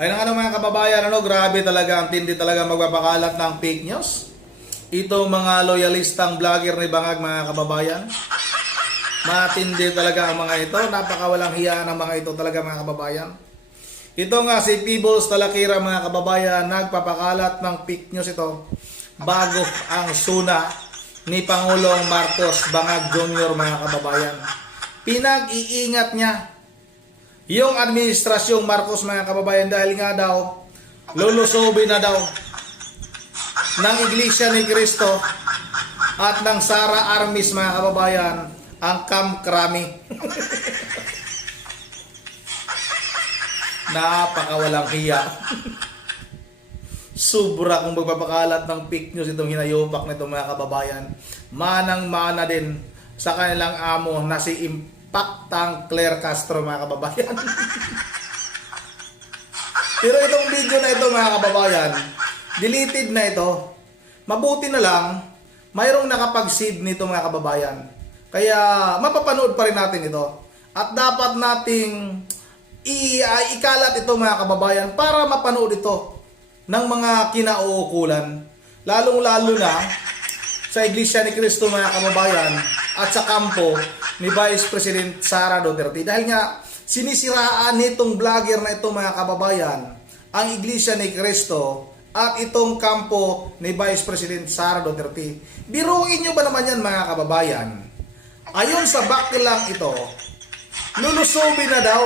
Ayun ang mga kababayan, grabe talaga, ang tindi talaga magpapakalat ng fake news. Itong mga loyalistang vlogger ni Bangag, mga kababayan. Matindi talaga ang mga ito. Napakawalang hiya ng mga ito talaga, mga kababayan. Ito nga si Peebles Talakira, mga kababayan, nagpapakalat ng fake news ito bago ang suna ni Pangulong Marcos Bangag Jr., mga kababayan. Pinag-iingat niya yung administrasyong Marcos, mga kababayan, dahil nga daw lulusobin na daw ng Iglesia ni Cristo at ng Sara Armis, mga kababayan, ang Camp Crame. Napakawalang hiya. Sobra kung magpapakalat ng fake news itong hinayupak nito, mga kababayan. Manang-mana din sa kanilang amo na si Impactang Claire Castro, mga kababayan. Pero itong video na ito, mga kababayan, deleted na ito. Mabuti na lang mayroong nakapag-save nito, mga kababayan. Kaya mapapanood pa rin natin ito. At dapat nating ikalat ito, mga kababayan, para mapanood ito ng mga kinauukulan. Lalong-lalo na sa Iglesia ni Cristo, mga kababayan, at sa kampo ni Vice President Sara Duterte. Dahil nga sinisiraan nitong vlogger na ito, mga kababayan, ang Iglesia ni Cristo at itong kampo ni Vice President Sara Duterte. Biruin nyo ba naman yan, mga kababayan? Ayon sa bakilang ito, lulusobin na daw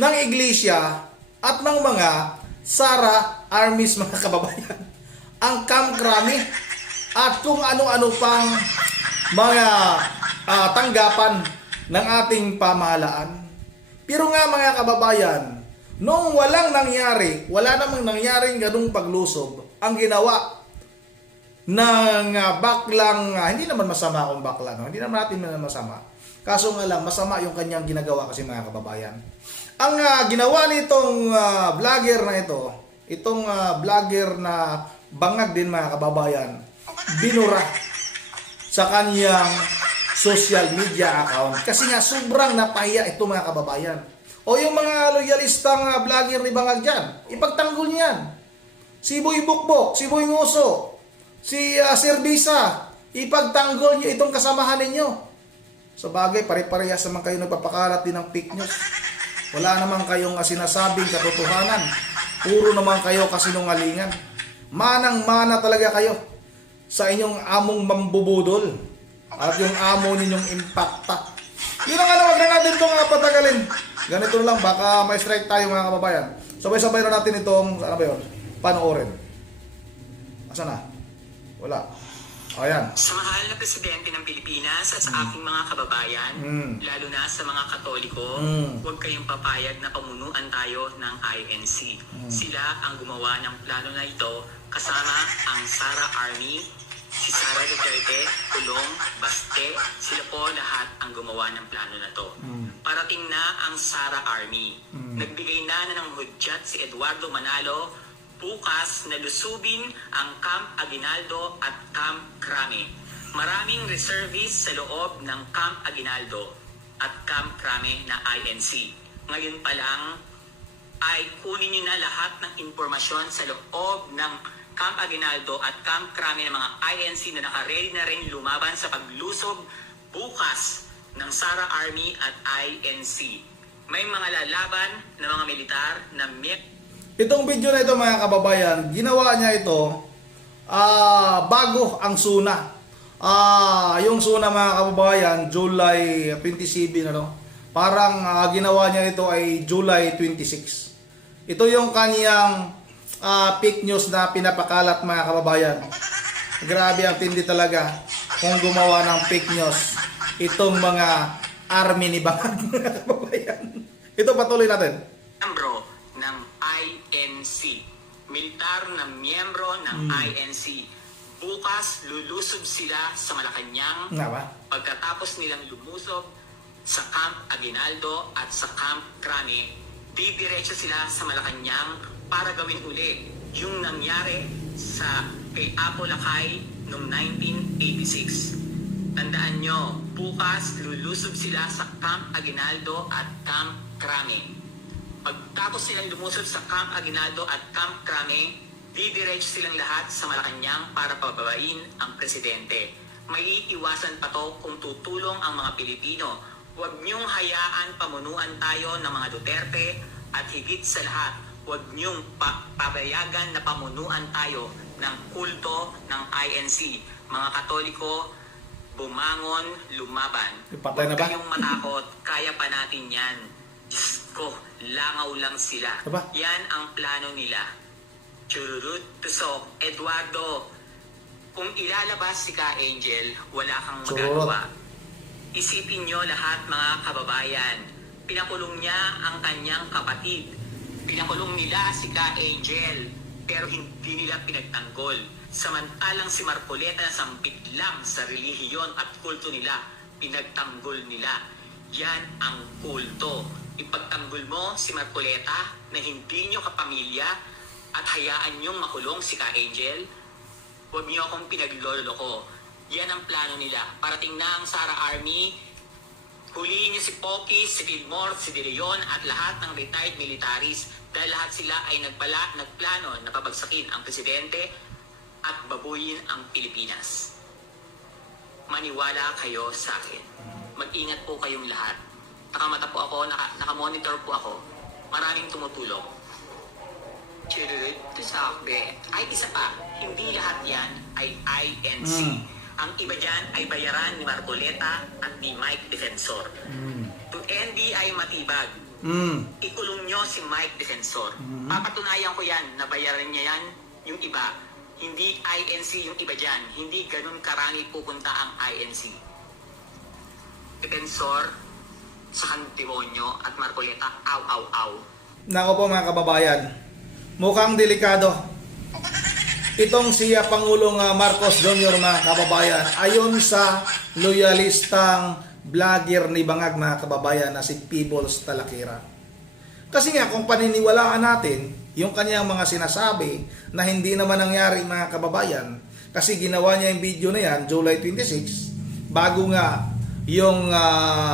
ng Iglesia at ng mga Sara Armis, mga kababayan, ang Camp Crame at kung ano-ano pang mga tanggapan ng ating pamahalaan. Pero nga, mga kababayan, noong walang nangyari, wala namang nangyaring ganung paglusob, ang ginawa ng baklang, hindi naman masama kung bakla, no? Hindi naman natin masama. Kaso nga lang, masama yung kanyang ginagawa kasi, mga kababayan. Ang ginawa nitong vlogger na ito, itong vlogger na Bangag din, mga kababayan, binura sa kanyang social media account. Kasi nga sobrang napahiya ito, mga kababayan. O yung mga loyalistang vlogger ni Bangag dyan, ipagtanggol niyan. Si Boy Bukbok, si Boy Nguso, si Servisa, ipagtanggol niyo itong kasamahan ninyo. Sa bagay, pare-parehas naman kayo nagpapakalat din ng fake news. Wala naman kayong sinasabing katotohanan. Puro naman kayo kasinungalingan. Manang-mana talaga kayo sa inyong among mambubudol at yung amo ninyong Impacta. Yun ang wag na natin itong patagalin. Ganito lang, baka may strike tayo, mga kababayan. Sabay-sabay na natin itong, ano ba yun, panoorin. Asa na? Wala. Ayan. Sa mahal na Presidente ng Pilipinas at sa aking mga kababayan, lalo na sa mga Katoliko, huwag kayong papayag na pamunuan tayo ng INC. Sila ang gumawa ng plano na ito kasama ang Sara Army, si Sara Duterte, Pulong, Baste, sila po lahat ang gumawa ng plano na to. Parating na ang Sara Army. Nagbigay na ng hudyat si Eduardo Manalo, bukas na lusubin ang Camp Aguinaldo at Camp Crame. Maraming reservists sa loob ng Camp Aguinaldo at Camp Crame na INC. Ngayon pa lang ay kunin niyo na lahat ng impormasyon sa loob ng Camp Aguinaldo at Camp Crame ng mga INC na naka-ready na rin lumaban sa paglusob bukas ng Sara Army at INC. May mga lalaban na mga militar na Itong video na ito, mga kababayan, ginawa niya ito bago ang suna. Yung suna, mga kababayan, July 27, ano? Parang ginawa niya ito ay July 26. Ito yung kanyang fake news na pinapakalat, mga kababayan. Grabe ang tindi talaga kung gumawa ng fake news itong mga army ni Bangag, mga kababayan. Ito, patuloy natin. miyembro ng INC. Militar na miyembro ng INC. Bukas, lulusob sila sa Malacanang pagkatapos nilang lumusob sa Camp Aguinaldo at sa Camp Crame. Didiretso sila sa Malacanang para gawin uli yung nangyari sa kay Apo Lakay noong 1986. Tandaan nyo, bukas lulusob sila sa Camp Aguinaldo at Camp Crame. Tapos silang lumusot sa Camp Aguinaldo at Camp Crame, didiretso silang lahat sa Malacanang para pababain ang presidente. May iwasan pa to kung tutulong ang mga Pilipino. Huwag niyong hayaan pamunuan tayo ng mga Duterte at higit sa lahat, huwag niyong pabayagan na pamunuan tayo ng kulto ng INC. Mga Katoliko, bumangon, lumaban. Patay na Huwag ba? kayong matakot, kaya pa natin yan. Diyos ko, langaw lang sila. Aba? Yan ang plano nila. Chururut, tusok, Eduardo, kung ilalabas si Ka Angel, wala kang Chururut. magagawa. Isipin nyo lahat mga kababayan, pinakulong niya ang kanyang kapatid. Pinakulong nila si Ka Angel, pero hindi nila pinagtanggol. Samantalang si Marcoleta na sampit lang sa relihiyon at kulto nila, pinagtanggol nila. Yan ang kulto. Ipagtanggol mo si Marcoleta na hindi nyo kapamilya at hayaan nyong makulong si Ka Angel. Huwag niyo akong pinagloloko. Yan ang plano nila. Parating na ang Sara Army, huliin niyo si Pocky, si Pidmore, si De Leon at lahat ng retired militaries dahil lahat sila ay nagplano na pabagsakin ang presidente at babuyin ang Pilipinas. Maniwala kayo sa akin. Mag-ingat po kayong lahat. Nakamata po ako, nakamonitor po ako. Maraming tumutulong. Chirut, tisakbe. Ay, isa pa, hindi lahat yan ay INC. Ang iba dyan ay bayaran ni Marcoleta at ni Mike Defensor. To NBI Matibag, ikulong nyo si Mike Defensor. Papatunayan ko yan, na bayaran niya yan yung iba. Hindi INC yung iba dyan. Hindi ganun karami pupunta ang INC. Defensor, sa demonyo at Marcoleta, aw, aw, aw. Nako po mga kababayan, mukhang delikado. Itong si Pangulong Marcos Jr. mga kababayan, ayon sa loyalistang vlogger ni Bangag mga kababayan na si Peebles Talakira. Kasi nga kung paniniwalaan natin yung kanyang mga sinasabi na hindi naman nangyari mga kababayan, kasi ginawa niya yung video na yan July 26 bago nga yung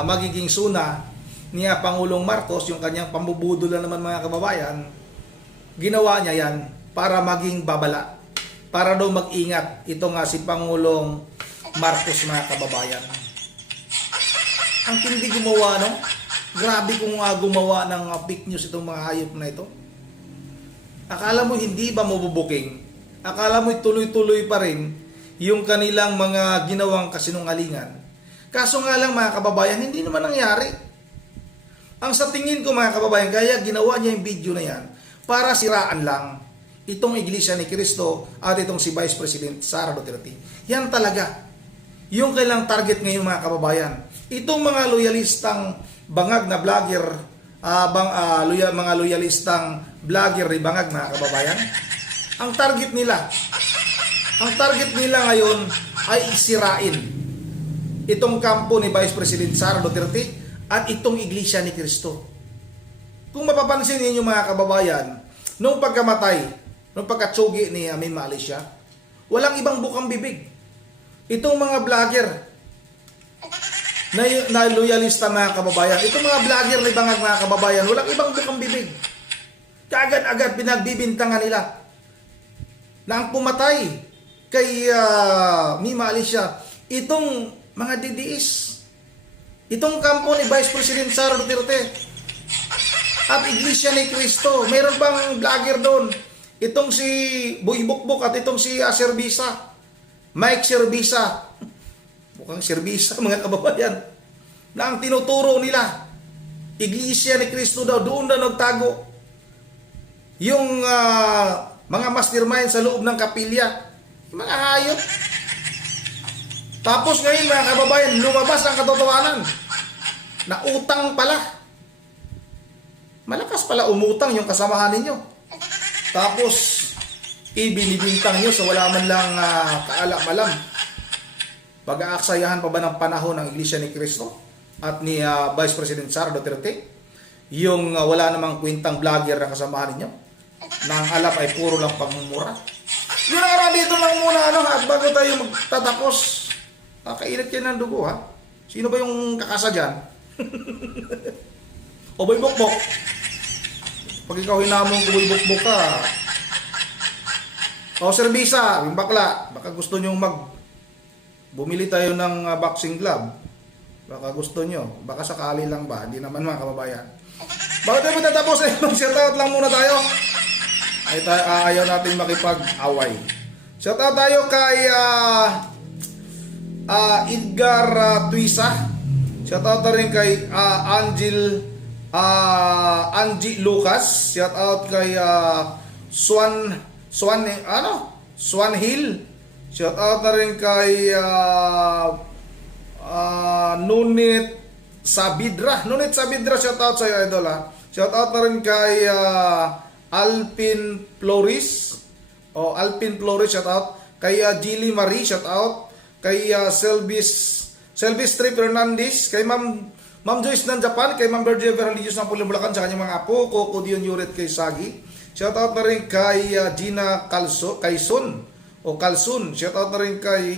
magiging suna niya Pangulong Marcos, yung kanyang pambubudol na naman mga kababayan, ginawa niya yan para maging babala, para daw mag-ingat ito nga si Pangulong Marcos mga kababayan. Ang tindi gumawa, no? Grabe kung gumawa ng fake news itong mga hayop na ito. Akala mo hindi ba mabubuking? Akala mo tuloy-tuloy pa rin yung kanilang mga ginawang kasinungalingan. Kaso nga lang mga kababayan, hindi naman nangyari. Ang sa tingin ko mga kababayan, kaya ginawa niya yung video na yan para siraan lang itong Iglesia ni Cristo at itong si Vice President Sara Duterte. Yan talaga yung kailang target ngayon mga kababayan. Itong mga loyalistang Bangag na vlogger, mga loyalistang vlogger ni Bangag mga kababayan, ang target nila ngayon ay isirain itong kampo ni Vice President Sara Duterte at itong Iglesia ni Cristo. Kung mapapansin niyo mga kababayan, nung pagkamatay, nung pagkatsugi ni Mima Alicia, walang ibang bukang bibig. Itong mga vlogger na loyalista mga kababayan, itong mga vlogger ni Bangag mga kababayan, walang ibang bukang bibig. Kaagad-agad pinagbibintangan nila na ang pumatay kay Mima Alicia, itong mga DDS, itong kampo ni Vice President Sara Duterte at Iglesia ni Cristo. Mayroon bang vlogger doon? Itong si Boy Bukbuk at itong si Serbisa, Mike Serbisa, mukhang Serbisa mga kababayan, na ang tinuturo nila Iglesia ni Cristo daw, doon na nagtago yung mga mastermind sa loob ng kapilya. Mga hayop. Tapos ngayon mga kababayan, lumabas ang katotohanan na utang pala. Malakas pala umutang yung kasamahan ninyo. Tapos ibinibintang nyo sa wala man lang kaalam-alam. Pag-aaksayahan pa ba ng panahon ng Iglesia ni Cristo at ni Vice President Sara Duterte yung wala namang kwentang vlogger na kasamahan ninyo? Nang alap ay puro lang pagmumura. Yun ang dito lang muna at bago tayo magtatapos. Kainit yan ng dugo ha. Sino ba yung kakasa dyan? O Boy Bukbok? Pag ikaw hinamon, kumulbukbuk ka. O, serbisa, yung bakla. Baka gusto nyo bumili tayo ng boxing glove. Baka gusto nyo. Baka sakali lang ba? Hindi naman mga kababayan. Bakit tayo matatapos? Mag-shoutout lang muna tayo. Ayaw natin makipag-away. Shoutout tayo kay Edgar Tuisa. Shoutout na rin kay Angie Lucas. Shoutout kay Swan Hill. Shoutout na rin kay Nunit Sabidra. Nunit Sabidra, shoutout sa iyo, idol, ha. Shoutout na rin kay Alpin Flores. Alpin Flores, shoutout. Kay Jilly Marie, shoutout. Kay Selvis Trip Hernandez. Kay Ma'am Joyce ng Japan. Kay Ma'am Virgie Veralios ng Pulang Bulacan. Sa kanyang mga apo. Coco Dion Yuret kay Sagi. Shoutout na rin kay Gina Calzon. Shoutout na rin kay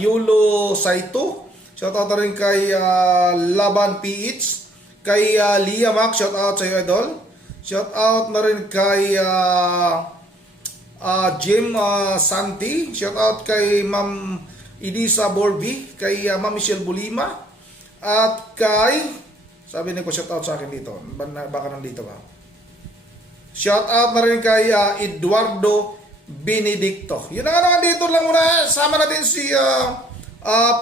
Yulo Saito. Shoutout na rin kay Laban PH. Kay Lia Mac, shoutout sa iyo, idol. Shoutout na rin kay Jim Santi. Shoutout kay Ma'am Elisa Borby. Kay Ma'am Michelle Bulima. At kay, sabi niyo po shoutout sa akin dito. Baka nandito ba? Shoutout na rin kay Eduardo Benedicto. Yun na nga, dito lang muna. Sama natin si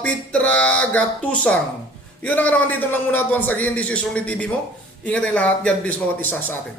Petra Gatusang. Yun na nga, dito lang muna. Once again, this is Ronnie TV mo. Ingat ang lahat. God bless bawat isa sa atin.